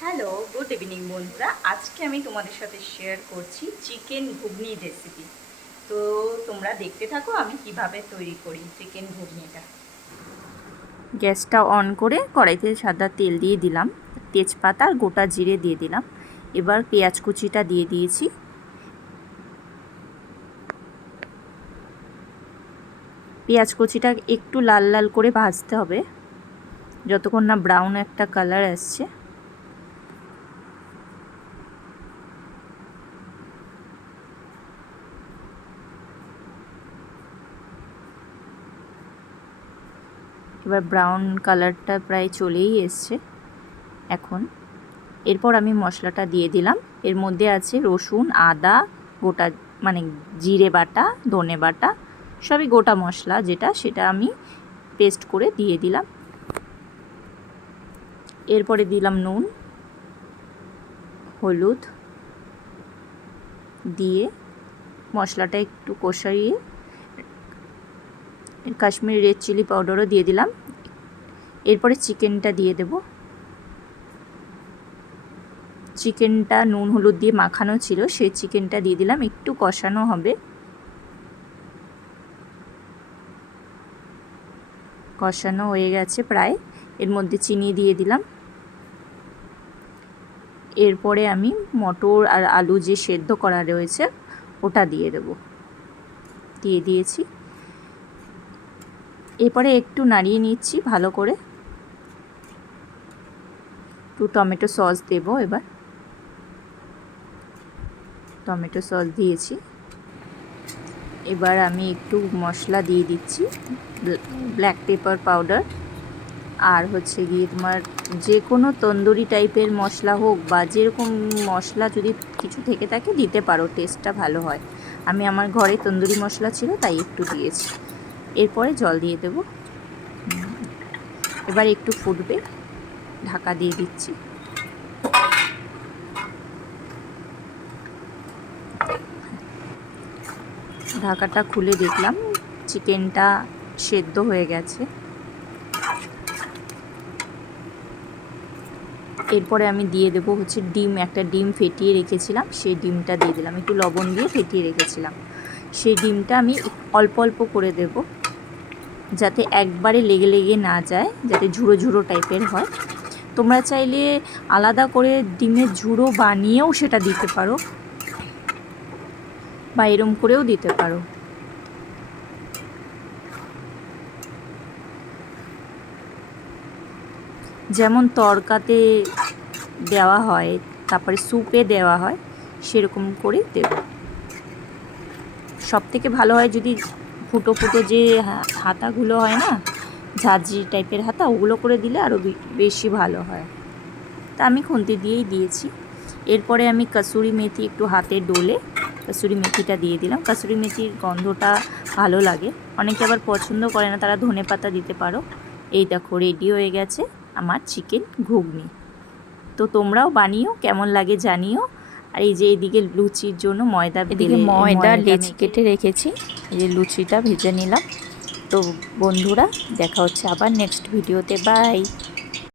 Hello, good evening বন্ধুরা। আজকে আমি তোমাদের সাথে শেয়ার করছি চিকেন ঘুগনি রেসিপি। তো তোমরা দেখতে থাকো আমি কিভাবে তৈরি করি চিকেন ঘুগনিটা। গ্যাসটা অন করে কড়াইতে সাদা তেল দিয়ে দিলাম, তেজপাতা আর গোটা জিরে দিয়ে দিলাম। এবার পেঁয়াজ কুচিটা দিয়ে দিয়েছি। পেঁয়াজ কুচিটা একটু লাল লাল করে ভাজতে হবে, যতক্ষণ না ব্রাউন একটা কালার আসছে। এবার ব্রাউন কালারটা প্রায় চলেই এসছে এখন। এরপর আমি মশলাটা দিয়ে দিলাম। এর মধ্যে আছে রসুন, আদা, গোটা মানে জিরে বাটা, ধনে বাটা, সবই গোটা মশলা যেটা সেটা আমি পেস্ট করে দিয়ে দিলাম। এরপরে দিলাম নুন, হলুদ দিয়ে মশলাটা একটু কষিয়ে কাশ্মীরি রেড চিলি পাউডারও দিয়ে দিলাম। এরপরে চিকেনটা দিয়ে দেব। চিকেনটা নুন হলুদ দিয়ে মাখানো ছিল, সেই চিকেনটা দিয়ে দিলাম। একটু কষানো হবে। কষানো হয়ে গেছে প্রায়। এর মধ্যে চিনি দিয়ে দিলাম। এরপরে আমি মটর আর আলু যে সেদ্ধ করা রয়েছে ওটা দিয়ে দেব। দিয়ে দিয়েছি। এরপরে একটু নাড়িয়ে নিচ্ছি ভালো করে। একটু টমেটো সস দেব। এবার টমেটো সস দিয়েছি। এবার আমি একটু মশলা দিয়ে দিচ্ছি, ব্ল্যাক পেপার পাউডার আর হচ্ছে গিয়ে তোমার যে কোনো তন্দুরি টাইপের মশলা হোক বা যেরকম মশলা যদি কিছু থেকে থাকে দিতে পারো, টেস্টটা ভালো হয়। আমি আমার ঘরে তন্দুরি মশলা ছিল তাই একটু দিয়েছি। এরপরে জল দিয়ে দেব। এবার একটু ফুটবে, ঢাকা দিয়ে দিচ্ছি। ঢাকাটা খুলে দেখলাম চিকেনটা সেদ্ধ হয়ে গেছে। এরপরে আমি দিয়ে দেবো হচ্ছে ডিম, একটা ডিম ফেটিয়ে রেখেছিলাম, সেই ডিমটা দিয়ে দিলাম। একটু লবণ দিয়ে ফেটিয়ে রেখেছিলাম, সেই ডিমটা আমি অল্প অল্প করে দেব, যাতে একবারে লেগে লেগে না যায়, যাতে ঝুড়ো ঝুড়ো টাইপের হয়। তোমরা চাইলে আলাদা করে ডিমের ঝুড়ো বানিয়েও সেটা দিতে পারো বা এরম করেও দিতে পারো। যেমন তরকাতে দেওয়া হয়, তারপরে স্যুপে দেওয়া হয়, সেরকম করে দেব। সব থেকে ভালো হয় যদি ফুটো ফুটো যে হাতাগুলো হয় না, ঝাঁঝরি টাইপের হাতা, ওগুলো করে দিলে আরও বেশি ভালো হয়। তা আমি খুন্তি দিয়েই দিয়েছি। এরপরে আমি কসুরি মেথি একটু হাতে ডলে কসুরি মেথিটা দিয়ে দিলাম। কসুরি মেথির গন্ধটা ভালো লাগে, অনেকে আবার পছন্দ করে না, তারা ধনে পাতা দিতে পারো। এই দেখো রেডি হয়ে গেছে আমার চিকেন ঘুগনি। তো তোমরাও বানিও, কেমন লাগে জানিও। আর এই যে এইদিকে লুচির জন্য এদিকে ময়দা লেচি কেটে রেখেছি, এই যে লুচিটা ভেজে নিলাম। তো বন্ধুরা দেখা হচ্ছে আবার নেক্সট ভিডিওতে। বাই।